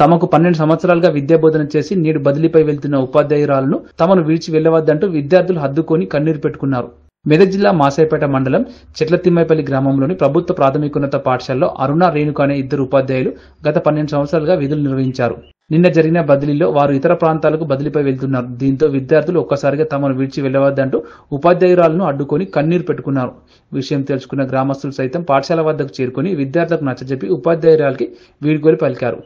తమకు 12 సంవత్సరాలుగా విద్యాబోధన చేసి నేడు బదిలీపై వెళ్తున్న ఉపాధ్యాయురాలను తమను విడిచి వెళ్లవద్దంటూ విద్యార్థులు హద్దుకొని కన్నీరు పెట్టుకున్నారు. మెదక్ జిల్లా మాసాయిపేట మండలం చెట్లతిమ్మైపల్లి గ్రామంలోని ప్రభుత్వ ప్రాథమికోన్నత పాఠశాలలో అరుణ, రేణుక అనే ఇద్దరు ఉపాధ్యాయులు గత 12 సంవత్సరాలుగా విధులు నిర్వహించారు. నిన్న జరిగిన బదిలీలో వారు ఇతర ప్రాంతాలకు బదిలీపై వెళ్తున్నారు. దీంతో విద్యార్థులు ఒక్కసారిగా తమను విడిచి వెళ్లవద్దంటూ ఉపాధ్యాయురాలను అడ్డుకొని కన్నీరు పెట్టుకున్నారు. విషయం తెలుసుకున్న గ్రామస్తులు సైతం పాఠశాల వద్దకు చేరుకుని విద్యార్థులకు నచ్చజెప్పి ఉపాధ్యాయురాలకి వీడ్కోలు పలికారు.